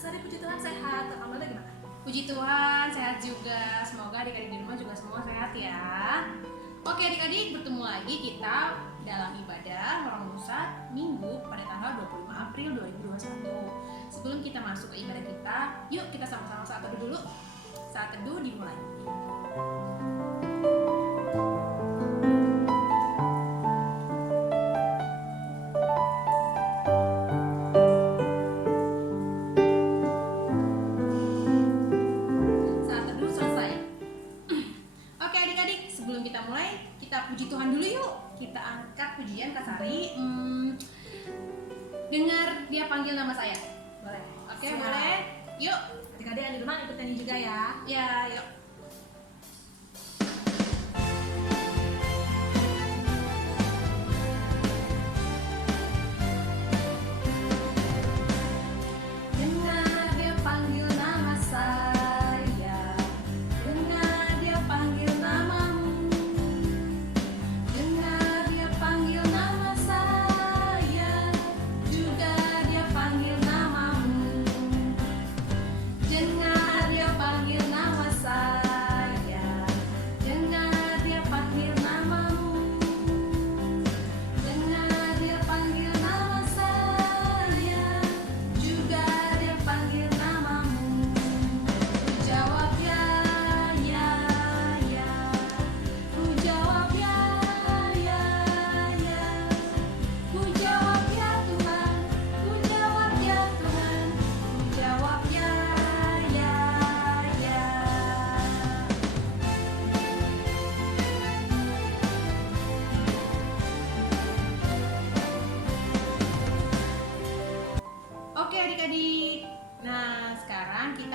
Sari, puji Tuhan sehat. Kamu gimana? Puji Tuhan, sehat juga. Semoga adik-adik di rumah juga semua sehat ya. Oke adik-adik, bertemu lagi kita dalam ibadah Orang Nusa Minggu pada tanggal 25 April 2021. Sebelum kita masuk ke ibadah kita, yuk kita sama-sama saat teduh dulu. Saat teduh dimulai. Puji Tuhan dulu yuk. Kita angkat pujian Kak Sari. Dengar dia panggil nama saya. Boleh. Oke, boleh. Yuk. Adik-adik yang di rumah ikut nyanyi juga ya. Ya, yuk.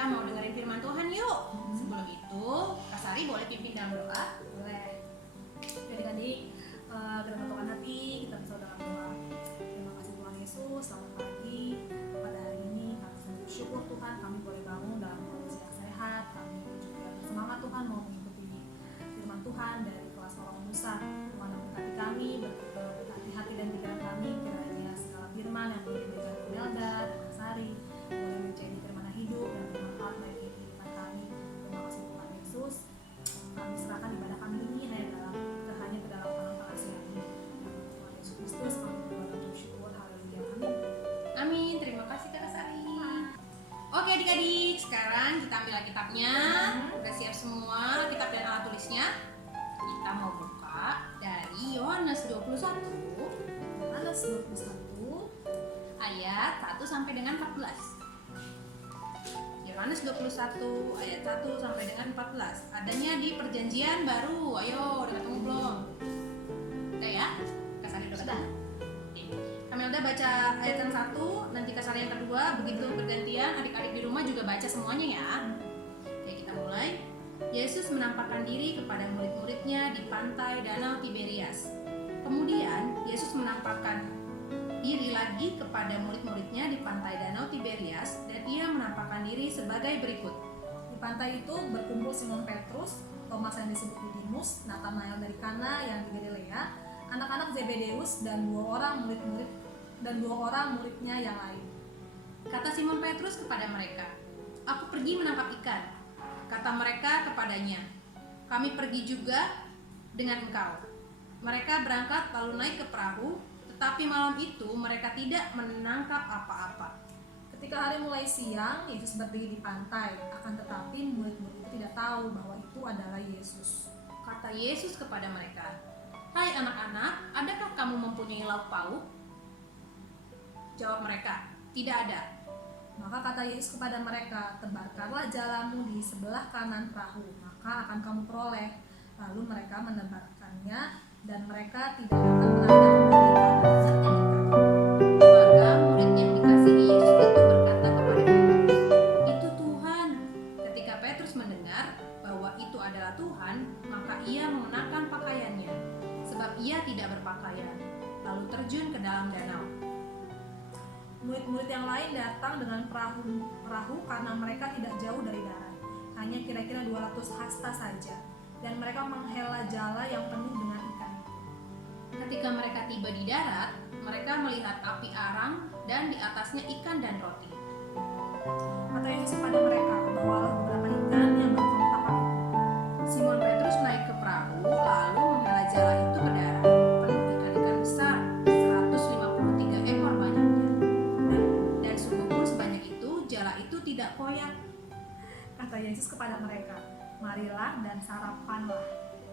Mau dengerin firman Tuhan yuk. Sebelum itu, Kak Sari boleh pimpin dalam doa? Boleh. Adik-adik, kita satukan hati, kita bisa dalam doa. Terima kasih Tuhan Yesus, selamat pagi. Pada hari ini kami sangat bersyukur Tuhan, kami boleh bangun dalam kondisi yang sehat. Kami juga bersemangat Tuhan mau mengikuti firman Tuhan dari kelas Orang Nusa. Tuhan memberkati kami, berkati hati dan pikiran kami. Kiranya segala firman yang boleh diberikan Melda dan Kak Sari boleh menjadi firman hidup dan bermanfaat bagi kehidupan kami. Terima kasih Tuhan Yesus. Kami serahkan ibadah kami ini hanya ke dalam tangan kasih ini. Tuhan Yesus Kristus, kami berdoa dan bersyukur. Haleluya. Amin. Amin. Terima kasih Kak Sari. Oke adik-adik, sekarang kita ambil Alkitabnya. Udah siap semua kitab dan alat tulisnya? Kita mau buka dari Yohanes 21. Yohanes 21 ayat 1 sampai dengan 14. Yohanes 21 ayat 1 sampai dengan 14. Adanya di Perjanjian Baru. Ayo, udah ketemu belum? Udah ya? Kak Sari udah ketemu? Kami udah baca ayat yang 1, nanti Kak Sari yang kedua, begitu bergantian. Adik-adik di rumah juga baca semuanya ya. Oke, kita mulai. Yesus menampakkan diri kepada murid-muridnya di pantai Danau Tiberias. Kemudian Yesus menampakkan diri lagi kepada murid-muridnya di pantai Danau Tiberias, dan ia menampakkan diri sebagai berikut. Di pantai itu berkumpul Simon Petrus, Thomas yang disebut Didimus, Nathanael dari Kana yang di Galilea, anak-anak Zebedeus, dan dua orang muridnya yang lain. Kata Simon Petrus kepada mereka, "Aku pergi menangkap ikan." Kata mereka kepadanya, "Kami pergi juga dengan engkau." Mereka berangkat lalu naik ke perahu, tetapi malam itu mereka tidak menangkap apa-apa. Ketika hari mulai siang, Yesus berdiri di pantai, akan tetapi murid-murid itu tidak tahu bahwa itu adalah Yesus. Kata Yesus kepada mereka, "Hai anak-anak, adakah kamu mempunyai lauk pauk?" Jawab mereka, "Tidak ada." Maka kata Yesus kepada mereka, "Tebarkanlah jalamu di sebelah kanan perahu, maka akan kamu peroleh." Lalu mereka menebarkannya, dan mereka tidak dapat menghadap kembali karena sangat dekat. Maka murid yang dikasihi Yesus itu berkata kepada Petrus, "Itu Tuhan." Ketika Petrus mendengar bahwa itu adalah Tuhan, maka ia mengenakan pakaiannya, sebab ia tidak berpakaian, lalu terjun ke dalam danau. Murid-murid yang lain datang dengan perahu karena mereka tidak jauh dari darat, hanya kira-kira 200 hasta saja, dan mereka menghela jala yang penuh dengan ikan. Ketika mereka tiba di darat, mereka melihat api arang dan di atasnya ikan dan roti. Kata Yesus kepada mereka, bawalah beberapa ikan yang baru kamu tangkap itu. Simon Petrus naik ke perahu lalu menghela jala itu ke darat, penuh ikan-ikan besar, 153 ekor banyaknya. Dan sungguh pun sebanyak itu, jala itu tidak koyak. Kata Yesus kepada mereka, marilah dan sarapanlah.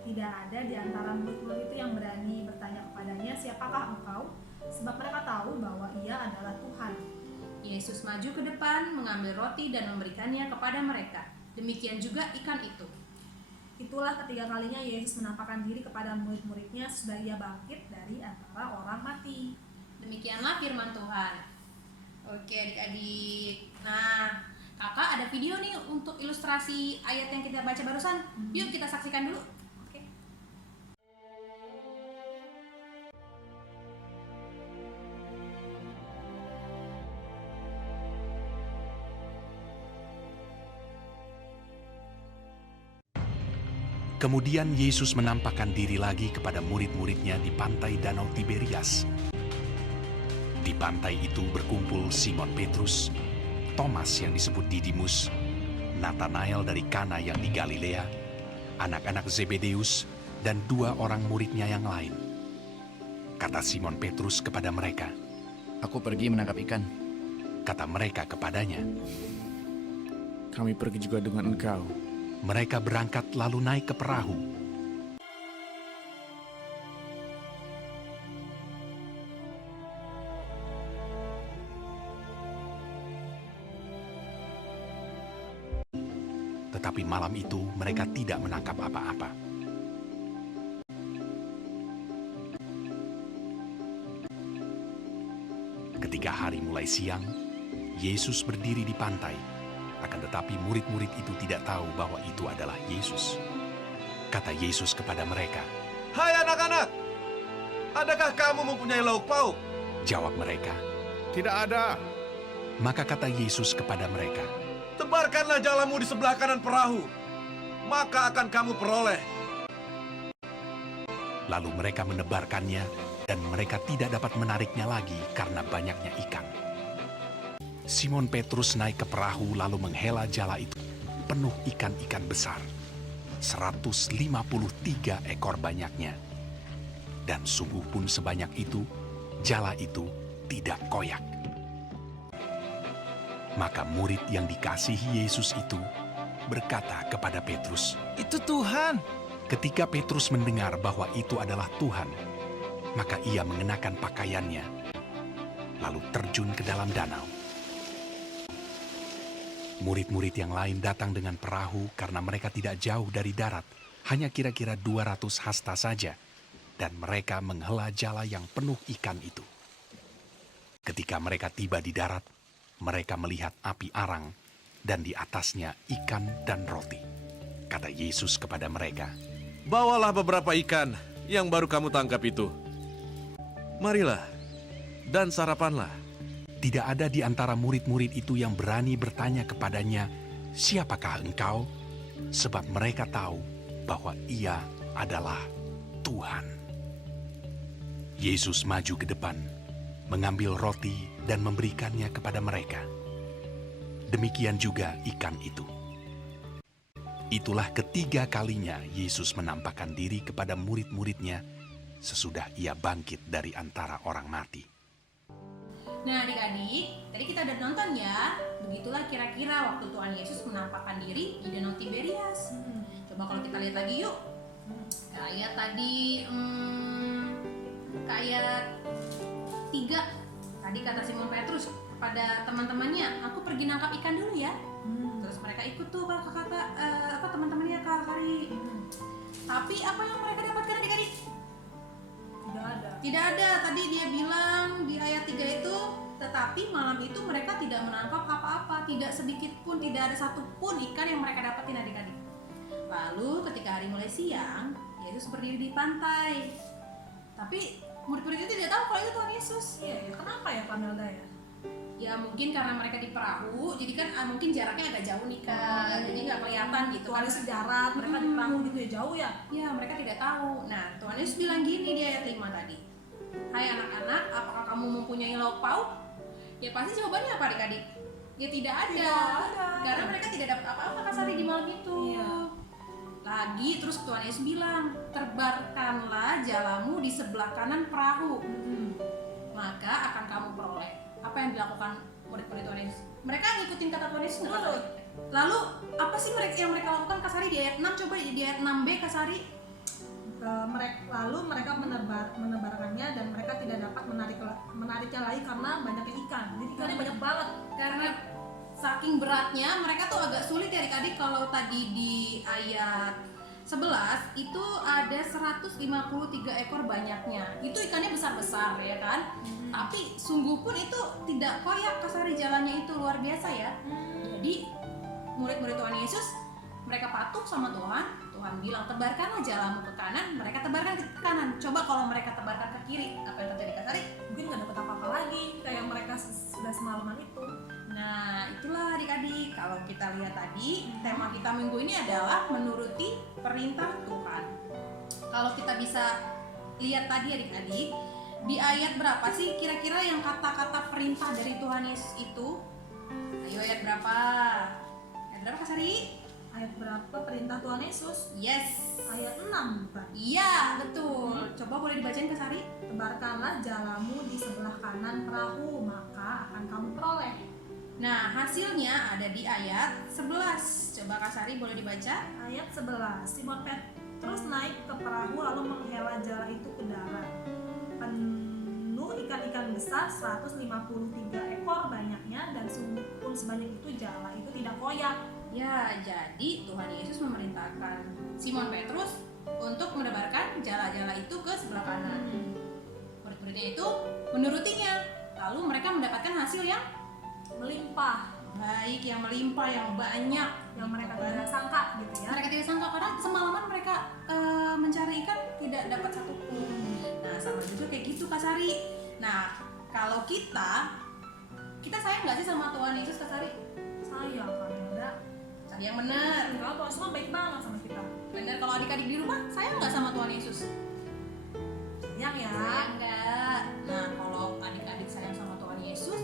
Tidak ada di antara murid-murid itu yang berani bertanya kepadanya, siapakah engkau? Sebab mereka tahu bahwa ia adalah Tuhan. Yesus maju ke depan, mengambil roti dan memberikannya kepada mereka. Demikian juga ikan itu. Itulah ketiga kalinya Yesus menampakkan diri kepada murid-muridnya sesudah ia bangkit dari antara orang mati. Demikianlah firman Tuhan. Oke adik-adik. Nah, kakak ada video nih untuk ilustrasi ayat yang kita baca barusan. Yuk kita saksikan dulu. Oke. Kemudian Yesus menampakkan diri lagi kepada murid-muridnya di pantai Danau Tiberias. Di pantai itu berkumpul Simon Petrus, Thomas yang disebut Didimus, Nathanael dari Kana yang di Galilea, anak-anak Zebedeus, dan 2 orang muridnya yang lain. Kata Simon Petrus kepada mereka, Aku pergi menangkap ikan. kata mereka kepadanya. Kami pergi juga dengan engkau. Mereka berangkat lalu naik ke perahu. Tetapi malam itu mereka tidak menangkap apa-apa. Ketika hari mulai siang, Yesus berdiri di pantai. Akan tetapi murid-murid itu tidak tahu bahwa itu adalah Yesus. Kata Yesus kepada mereka, Hai anak-anak, adakah kamu mempunyai lauk pauk? jawab mereka. Tidak ada. Maka kata Yesus kepada mereka, Tebarkanlah jalamu di sebelah kanan perahu, maka akan kamu peroleh. lalu mereka menebarkannya dan mereka tidak dapat menariknya lagi karena banyaknya ikan. Simon Petrus naik ke perahu lalu menghela jala itu, penuh ikan-ikan besar, 153 ekor banyaknya. Dan sungguh pun sebanyak itu, jala itu tidak koyak. Maka murid yang dikasihi Yesus itu berkata kepada Petrus, Itu Tuhan. ketika Petrus mendengar bahwa itu adalah Tuhan, maka ia mengenakan pakaiannya, lalu terjun ke dalam danau. Murid-murid yang lain datang dengan perahu karena mereka tidak jauh dari darat, hanya kira-kira 200 hasta saja, dan mereka menghela jala yang penuh ikan itu. Ketika mereka tiba di darat, mereka melihat api arang, dan di atasnya ikan dan roti. Kata Yesus kepada mereka, Bawalah beberapa ikan yang baru kamu tangkap itu. Marilah, dan sarapanlah. tidak ada di antara murid-murid itu yang berani bertanya kepadanya, siapakah engkau? Sebab mereka tahu bahwa ia adalah Tuhan. Yesus maju ke depan, mengambil roti dan memberikannya kepada mereka. Demikian juga ikan itu. Itulah ketiga kalinya Yesus menampakkan diri kepada murid-muridnya sesudah ia bangkit dari antara orang mati. Nah adik-adik, tadi kita udah nonton ya. Begitulah kira-kira waktu Tuhan Yesus menampakkan diri di Danau Tiberias. Coba kalau kita lihat lagi yuk. Kayak tadi, kayak 3. Tadi kata Simon Petrus kepada teman-temannya, aku pergi nangkap ikan dulu ya. Terus mereka ikut tuh kakak-kakak, teman-temannya Kak Kari. Tapi apa yang mereka dapatkan adik-adik? Tidak ada. Tidak ada, tadi dia bilang di ayat 3 itu, tetapi malam itu mereka tidak menangkap apa-apa, tidak sedikit pun, tidak ada satupun ikan yang mereka dapatin adik-adik. Lalu ketika hari mulai siang, Yesus berdiri di pantai. Tapi murid-murid itu tidak tahu kalau itu Tuhan Yesus. Iya, ya. Kenapa ya Pamelda ya? Ya mungkin karena mereka di perahu, jadi kan mungkin jaraknya agak jauh nih Kak, jadi nggak kelihatan gitu Tuhan kan. Yesus darat, mereka di perahu gitu ya, jauh ya. Ya mereka tidak tahu. Nah Tuhan Yesus bilang gini di ayat 5 tadi, Hai anak-anak, apakah kamu mempunyai lauk pauk? Ya pasti jawabannya apa adik-adik? Ya tidak ada. Tidak ada. Karena mereka tidak dapat apa-apa Kak Sari di malam itu. Iya. Lagi terus Tuhan Yesus bilang, tebarkanlah jalamu di sebelah kanan perahu, maka akan kamu peroleh. Apa yang dilakukan murid-murid Tuhan Yesus? Mereka ngikutin kata Tuhan Yesus nggak? Nurut. Lalu apa sih yang mereka lakukan Kak Sari di ayat 6? Coba di ayat 6b Kak Sari. Lalu mereka menebarkannya dan mereka tidak dapat menariknya lagi karena banyaknya ikan. Jadi ikannya banyak banget. Karena saking beratnya mereka tuh agak sulit ya adik-adik. Kalau tadi di ayat 11 itu ada 153 ekor banyaknya. Itu ikannya besar-besar ya kan? Tapi sungguh pun itu tidak koyak Kak Sari, jalannya itu luar biasa ya. Jadi murid-murid Tuhan Yesus mereka patuh sama Tuhan. Tuhan bilang tebarkanlah jalamu ke kanan, mereka tebarkan ke kanan. Coba kalau mereka tebarkan ke kiri, apa yang terjadi Kak Sari? Mungkin nggak dapat apa-apa lagi kayak mereka sudah semalaman itu. Nah itulah adik-adik, kalau kita lihat tadi tema kita minggu ini adalah menuruti perintah Tuhan. Kalau kita bisa lihat tadi adik-adik, di ayat berapa sih kira-kira yang kata-kata perintah dari Tuhan Yesus itu? Ayo ayat berapa? Ayat berapa Kak Sari? Ayat berapa perintah Tuhan Yesus? Yes. Ayat 6 bukan? Iya betul. Coba boleh dibacain Kak Sari? Tebarkanlah jalamu di sebelah kanan perahu, maka akan kamu peroleh. Nah hasilnya ada di ayat 11. Coba Kak Sari boleh dibaca? Ayat 11, Simon Petrus naik ke perahu lalu menghela jala itu ke darat. Penuh ikan-ikan besar, 153 ekor banyaknya, dan sungguh pun sebanyak itu jala itu tidak koyak. Ya, jadi Tuhan Yesus memerintahkan Simon Petrus untuk menebarkan jala-jala itu ke sebelah kanan. Murid-muridnya itu menurutinya. Lalu mereka mendapatkan hasil yang Melimpah, baik, yang melimpah, yang banyak, yang mereka tidak sangka gitu ya. Mereka tidak sangka karena semalaman mereka mencari ikan tidak dapat satupun. Nah, sama juga kayak gitu Kak Sari. Nah, kalau kita sayang nggak sih sama Tuhan Yesus Kak Sari? Sayang kan ada. Sayang bener. Kalau Tuhan Yesus baik banget sama kita. Bener, kalau adik-adik di rumah sayang nggak sama Tuhan Yesus? Sayang ya. Sayang nggak? Nah, kalau adik-adik sayang sama Tuhan Yesus,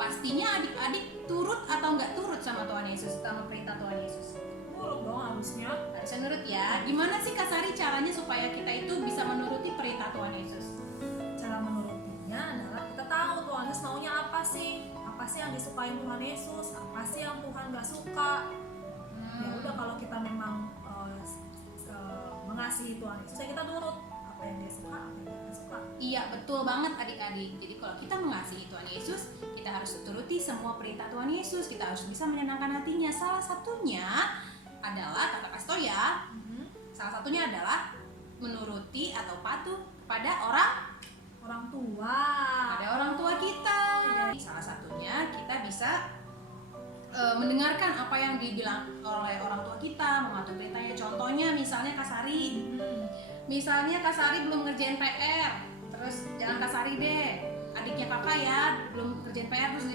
pastinya adik-adik turut atau nggak turut sama Tuhan Yesus, sama perintah Tuhan Yesus? Nurut dong harusnya. Harusnya nurut ya. Gimana sih Kak Sari caranya supaya kita itu bisa menuruti perintah Tuhan Yesus? Cara menurutinya adalah kita tahu Tuhan Yesus maunya apa sih yang disukai Tuhan Yesus, apa sih yang Tuhan nggak suka. Ya udah, kalau kita memang mengasihi Tuhan Yesus ya kita nurut apa yang dia suka, apa yang dia nggak suka. Iya betul banget adik-adik. Jadi kalau kita mengasihi Tuhan Yesus, kita harus turuti semua perintah Tuhan Yesus. Kita harus bisa menyenangkan hatinya. Salah satunya adalah, kata Kasto ya, salah satunya adalah menuruti atau patuh kepada Orang tua. pada orang tua kita. Salah satunya kita bisa mendengarkan apa yang dibilang oleh orang tua kita, mengatur perintahnya. Contohnya misalnya Kak Sari. Misalnya Kak Sari belum ngerjain PR, terus jangan Kak Sari deh, adiknya kakak ya belum kerjain PR terus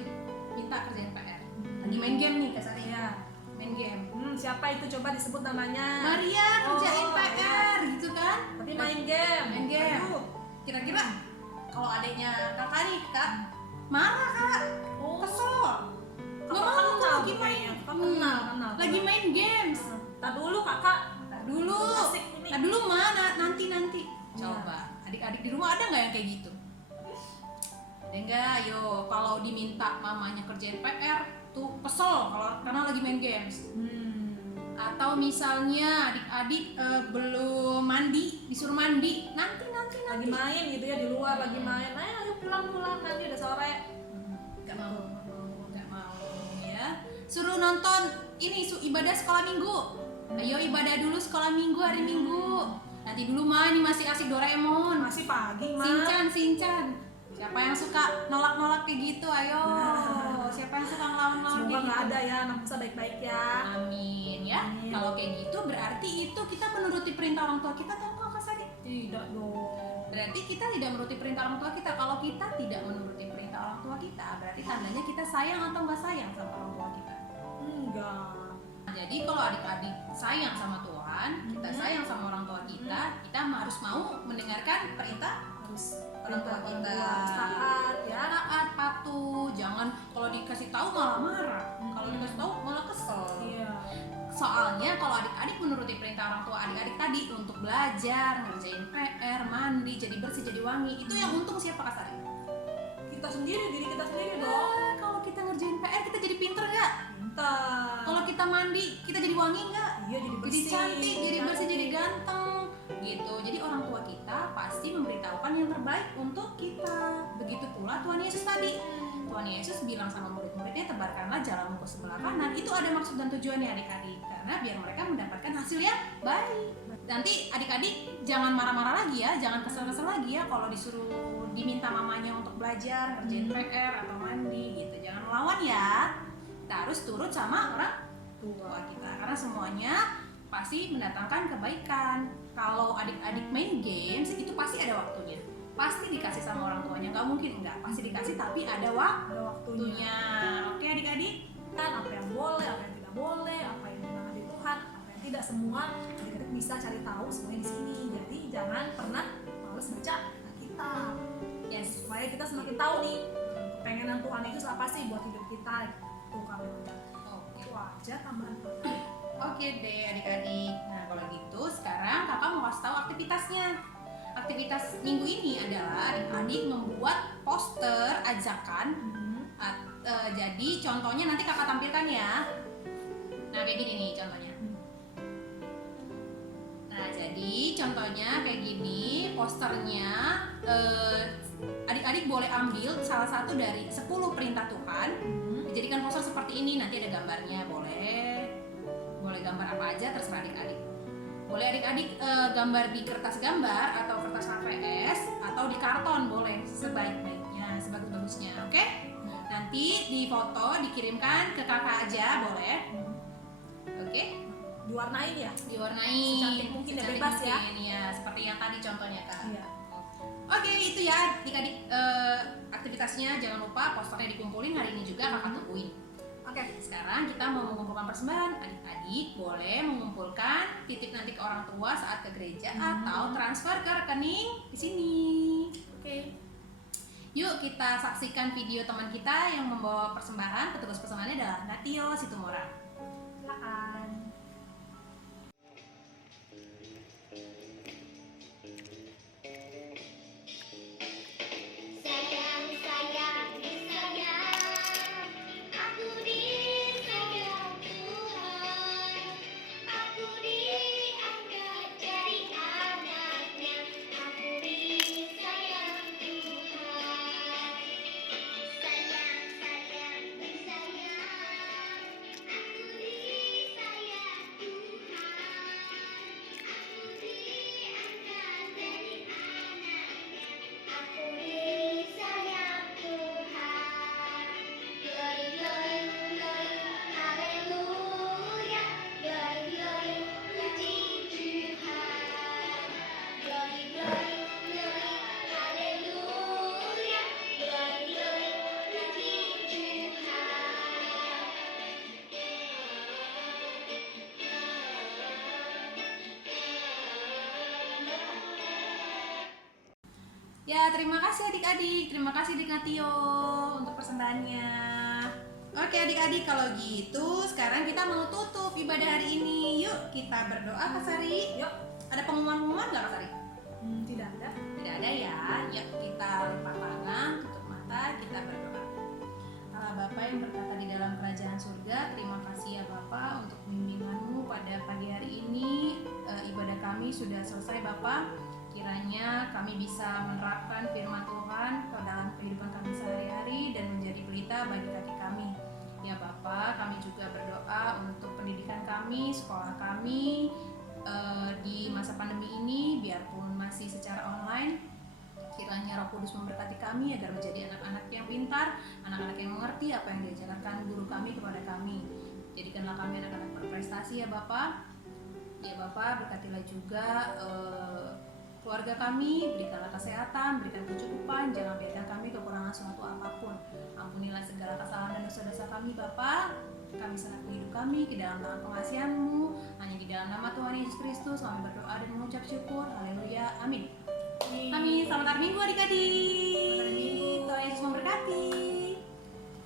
minta kerjain PR. Lagi main game nih Kak Sari ya, main game. Siapa itu, coba disebut namanya. Maria kerjain PR gitu kan? Tapi main game. Main game. Aduh. Kira-kira kalau adiknya kakak nih Kak marah Kak, kesel, nggak mau aku lagi main. Kenal. Lagi main games. Tak dulu kakak. Dulu, Asik ini. dulu mana? Nanti. Coba, adik-adik di rumah ada nggak yang kayak gitu? Ada nggak? Yo, kalau diminta mamanya kerjain PR tuh kesel karena lagi main games. Atau misalnya adik-adik belum mandi, disuruh mandi, nanti. Lagi main gitu ya, di luar lagi main. Ayo pulang nanti udah sore. Nggak mau ya. Suruh nonton ini ibadah sekolah minggu. Ayo ibadah dulu sekolah minggu hari Minggu. Nanti dulu main, masih asik Doraemon. Masih pagi mah. Sinchan. Siapa yang suka nolak-nolak kayak gitu? Ayo. Siapa yang suka ngelawan-ngelawan Semoga kayak nggak gitu? ada ya, anak Musa baik-baik ya. Amin ya. Amin. Kalau kayak gitu berarti itu kita menuruti perintah orang tua kita atau enggak Kak Sari? Tidak dong. Berarti kita tidak menuruti perintah orang tua kita. Kalau kita tidak menuruti perintah orang tua kita, berarti tandanya kita sayang atau enggak sayang sama orang tua kita? Enggak. Jadi kalau adik-adik sayang sama Tuhan, kita sayang sama orang tua kita harus mau mendengarkan perintah Harus orang tua kita. harus taat ya. Taat, patuh, jangan kalau dikasih tahu malah marah, kalau dikasih tahu malah kesel. Iya. Soalnya kalau adik-adik menuruti perintah orang tua adik-adik tadi untuk belajar, ngerjain PR, mandi, jadi bersih, jadi wangi, itu yang untung siapa Kak Sari? Kita sendiri, diri kita sendiri dong. Ah, kalau kita ngerjain PR kita jadi pinter nggak? Pintar. Kalau kita mandi kita jadi wangi nggak? Iya, jadi Jadi bersih. cantik, jadi bersih, cantik. jadi ganteng gitu. Jadi orang tua kita pasti memberitahukan yang terbaik untuk kita. Begitu pula Tuhan Yesus tadi. Tuhan Yesus bilang sama murid-muridnya, tebarkanlah jalanmu ke sebelah kanan. Itu ada maksud dan tujuannya adik-adik, karena biar mereka mendapatkan hasil yang baik. Nanti adik-adik jangan marah-marah lagi ya, jangan kesel-kesel lagi ya kalau disuruh diminta mamanya untuk belajar, ngerjain PR atau mandi gitu. Jangan melawan ya. Kita harus turut sama orang tua kita, karena semuanya pasti mendatangkan kebaikan. Kalau adik-adik main games itu pasti ada waktunya, pasti dikasih sama orang tuanya, nggak mungkin enggak, pasti dikasih, tapi ada Ada waktunya. waktunya. Oke adik-adik? Kan apa yang boleh, apa yang tidak boleh, apa yang dilarang di Tuhan, apa yang tidak, semua adik-adik bisa cari tahu semuanya di sini. Jadi jangan pernah males baca Alkitab. Yes. Supaya kita semakin tahu nih kepengenan Tuhan itu apa sih buat hidup kita. Tuh kalau Oke. itu aja tambahan. Oke deh adik-adik. Nah kalau gitu sekarang kakak mau kasih tahu aktivitasnya. Aktivitas minggu ini adalah adik-adik membuat poster ajakan. Jadi contohnya nanti kakak tampilkan ya. Nah kayak gini nih contohnya. Nah jadi contohnya kayak gini posternya. Adik-adik boleh ambil salah satu dari 10 perintah Tuhan. Dijadikan poster seperti ini, nanti ada gambarnya, boleh gambar apa aja terserah adik-adik. Boleh adik-adik gambar di kertas gambar atau kertas HVS atau di karton, boleh sebaik-baiknya, sebagus-bagusnya, oke? Nanti di foto dikirimkan ke kakak aja, boleh? Oke? Diwarnain ya? Diwarnai Secantik mungkin ya, secantik bebas ya? mungkin, ya seperti yang tadi contohnya Kak. Iya. Oke, itu ya adik-adik aktivitasnya. Jangan lupa posternya dikumpulin hari ini juga kakak tungguin. Oke, sekarang kita mau mengumpulkan persembahan. Adik-adik boleh mengumpulkan, titip nanti ke orang tua saat ke gereja atau transfer ke rekening di sini. Oke. Yuk kita saksikan video teman kita yang membawa persembahan. Petugas persembahannya adalah Natio Situmora. Silakan. Sayang, sayang, disayang, aku disayang Tuhan, aku diangkat jadi anaknya, aku disayang Tuhan. Sayang, sayang, disayang, aku disayang Tuhan, aku diangkat jadi anaknya, aku disayang Tuhan. Glory, glory, glory, haleluya. Glory, glory, puji Tuhan. Glory, glory, glory, haleluya. Glory, glory, puji Tuhan. Ya, terima kasih adik-adik. Terima kasih Dik Natio untuk persembahannya. Oke adik-adik, kalau gitu sekarang kita mau tutup ibadah hari ini. Yuk kita berdoa Kak Sari. Yuk. Ada pengumuman nggak Kak Sari? Tidak ada. Tidak ada ya. Yuk kita lipat tangan, tutup mata, kita berdoa. Allah Bapa yang berkata di dalam kerajaan surga, terima kasih ya Bapa untuk bimbingan-Mu pada pagi hari ini. Ibadah kami sudah selesai Bapa. Kiranya kami bisa menerapkan firman Tuhan ke dalam kehidupan kami sehari-hari dan menjadi pelita bagi kaki kami. Ya Bapa, kami juga berdoa untuk pendidikan kami, sekolah kami di masa pandemi ini, biarpun masih secara online. Kiranya Roh Kudus memberkati kami agar menjadi anak-anak yang pintar, anak-anak yang mengerti apa yang diajarkan guru kami kepada kami. Jadikanlah kami anak-anak berprestasi ya Bapa. Ya Bapa, berkatilah juga keluarga kami, berikanlah kesehatan, berikan kecukupan, jangan biarkan kami kekurangan suatu apapun. Ampunilah segala kesalahan dan dosa-dosa kami Bapa. Kami serahkan hidup kami ke dalam tangan pengasihan-Mu. Hanya di dalam nama Tuhan Yesus Kristus kami berdoa dan mengucap syukur. Haleluya. Amin. Amin. Selamat hari Minggu adik-adik.